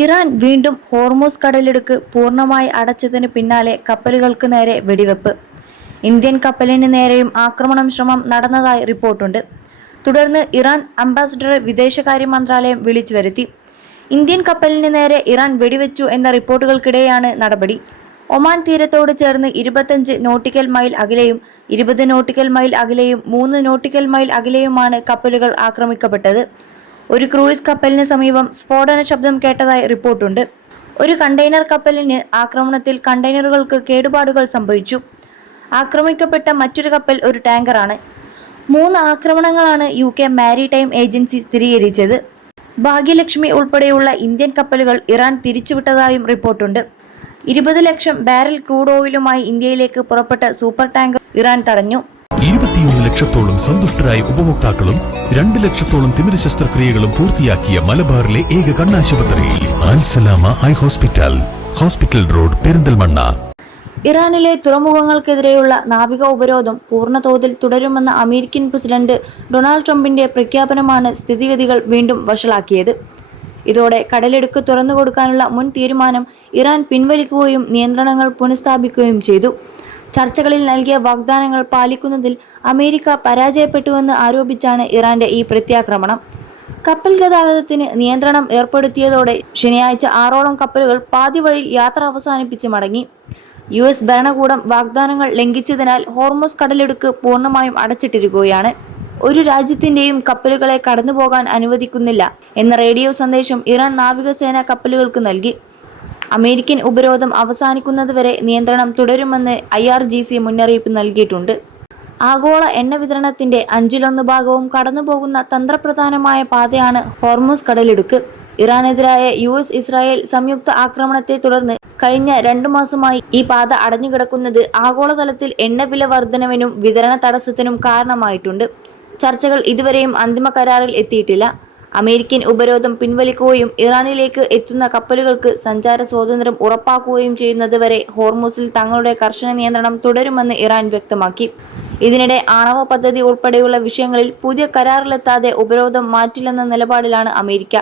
Iran വീണ്ടും Hormuz കടലിടുക്ക് പൂർണ്ണമായി അടച്ചതിന് പിന്നാലെ കപ്പലുകൾക്ക് നേരെ വെടിവെപ്പ്. ഇന്ത്യൻ കപ്പലിന് നേരെയും ആക്രമണം ശ്രമം നടന്നതായി റിപ്പോർട്ടുണ്ട്. തുടർന്ന് ഇറാൻ അംബാസഡറെ വിദേശകാര്യ മന്ത്രാലയം വിളിച്ചു വരുത്തി. ഇന്ത്യൻ കപ്പലിന് നേരെ ഇറാൻ വെടിവെച്ചു എന്ന റിപ്പോർട്ടുകൾക്കിടെയാണ് നടപടി. ഒമാൻ തീരത്തോട് ചേർന്ന് 25 നോട്ടിക്കൽ മൈൽ അകലെയും 20 നോട്ടിക്കൽ മൈൽ അകലെയും 3 നോട്ടിക്കൽ മൈൽ അകലെയുമാണ് കപ്പലുകൾ ആക്രമിക്കപ്പെട്ടത്. ഒരു ക്രൂയിസ് കപ്പലിന് സമീപം സ്ഫോടന ശബ്ദം കേട്ടതായി റിപ്പോർട്ടുണ്ട്. ഒരു കണ്ടെയ്നർ കപ്പലിന് ആക്രമണത്തിൽ കണ്ടെയ്നറുകൾക്ക് കേടുപാടുകൾ സംഭവിച്ചു. ആക്രമിക്കപ്പെട്ട മറ്റൊരു കപ്പൽ ഒരു ടാങ്കറാണ്. 3 ആക്രമണങ്ങളാണ് UK മാരിടൈം ഏജൻസി സ്ഥിരീകരിച്ചത്. ഭാഗ്യലക്ഷ്മി ഉൾപ്പെടെയുള്ള ഇന്ത്യൻ കപ്പലുകൾ ഇറാൻ തിരിച്ചുവിട്ടതായും റിപ്പോർട്ടുണ്ട്. 20 ലക്ഷം ബാരൽ ക്രൂഡ് ഓയിലുമായി ഇന്ത്യയിലേക്ക് പുറപ്പെട്ട സൂപ്പർ ടാങ്കർ ഇറാൻ തടഞ്ഞു. 21 ലക്ഷത്തോളം സന്തുഷ്ടരായ ഉപഭോക്താക്കളും 2 ലക്ഷത്തോളം തിമിര ശസ്ത്രക്രിയകളും പൂർത്തിയാക്കിയ മലബാറിലെ ഏക കണ്ണാശുപത്രി Al Salama eye hospital, hospital road, Perinthalmanna. ഇറാനിലെ തുറമുഖങ്ങൾക്കെതിരെയുള്ള നാവിക ഉപരോധം പൂർണ്ണതോതിൽ തുടരുമെന്ന അമേരിക്കൻ പ്രസിഡന്റ് ഡൊണാൾഡ് ട്രംപിന്റെ പ്രഖ്യാപനമാണ് സ്ഥിതിഗതികൾ വീണ്ടും വഷളാക്കിയത്. ഇതോടെ കടലിടുക്ക് തുറന്നുകൊടുക്കാനുള്ള മുൻ തീരുമാനം ഇറാൻ പിൻവലിക്കുകയും നിയന്ത്രണങ്ങൾ പുനഃസ്ഥാപിക്കുകയും ചെയ്തു. ചർച്ചകളിൽ നൽകിയ വാഗ്ദാനങ്ങൾ പാലിക്കുന്നതിൽ അമേരിക്ക പരാജയപ്പെട്ടുവെന്ന് ആരോപിച്ചാണ് ഇറാന്റെ ഈ പ്രത്യാക്രമണം. കപ്പൽ ഗതാഗതത്തിന് നിയന്ത്രണം ഏർപ്പെടുത്തിയതോടെ ശനിയാഴ്ച 6ഓളം കപ്പലുകൾ പാതി വഴി യാത്ര അവസാനിപ്പിച്ച് മടങ്ങി. US ഭരണകൂടം വാഗ്ദാനങ്ങൾ ലംഘിച്ചതിനാൽ ഹോർമൂസ് കടലിടുക്ക് പൂർണ്ണമായും അടച്ചിട്ടിരിക്കുകയാണ്. ഒരു രാജ്യത്തിന്റെയും കപ്പലുകളെ കടന്നുപോകാൻ അനുവദിക്കുന്നില്ല എന്ന റേഡിയോ സന്ദേശം ഇറാൻ നാവികസേന കപ്പലുകൾക്ക് നൽകി. അമേരിക്കൻ ഉപരോധം അവസാനിക്കുന്നതുവരെ നിയന്ത്രണം തുടരുമെന്ന് IRGC മുന്നറിയിപ്പ് നൽകിയിട്ടുണ്ട്. ആഗോള എണ്ണ വിതരണത്തിന്റെ 1/5 ഭാഗവും കടന്നുപോകുന്ന തന്ത്രപ്രധാനമായ പാതയാണ് ഹോർമൂസ് കടലിടുക്ക്. ഇറാനെതിരായ US ഇസ്രായേൽ സംയുക്ത ആക്രമണത്തെ തുടർന്ന് കഴിഞ്ഞ 2 മാസമായി ഈ പാത അടഞ്ഞുകിടക്കുന്നത് ആഗോളതലത്തിൽ എണ്ണവില വർധനവിനും വിതരണ തടസ്സത്തിനും കാരണമായിട്ടുണ്ട്. ചർച്ചകൾ ഇതുവരെയും അന്തിമ കരാറിൽ എത്തിയിട്ടില്ല. അമേരിക്കൻ ഉപരോധം പിൻവലിക്കുകയും ഇറാനിലേക്ക് എത്തുന്ന കപ്പലുകൾക്ക് സഞ്ചാര സ്വാതന്ത്ര്യം ഉറപ്പാക്കുകയും ചെയ്യുന്നതുവരെ ഹോർമൂസിൽ തങ്ങളുടെ കർശന നിയന്ത്രണം തുടരുമെന്ന് ഇറാൻ വ്യക്തമാക്കി. ഇതിനിടെ ആണവ പദ്ധതി ഉൾപ്പെടെയുള്ള വിഷയങ്ങളിൽ പുതിയ കരാറിലെത്താതെ ഉപരോധം മാറ്റില്ലെന്ന നിലപാടിലാണ് അമേരിക്ക.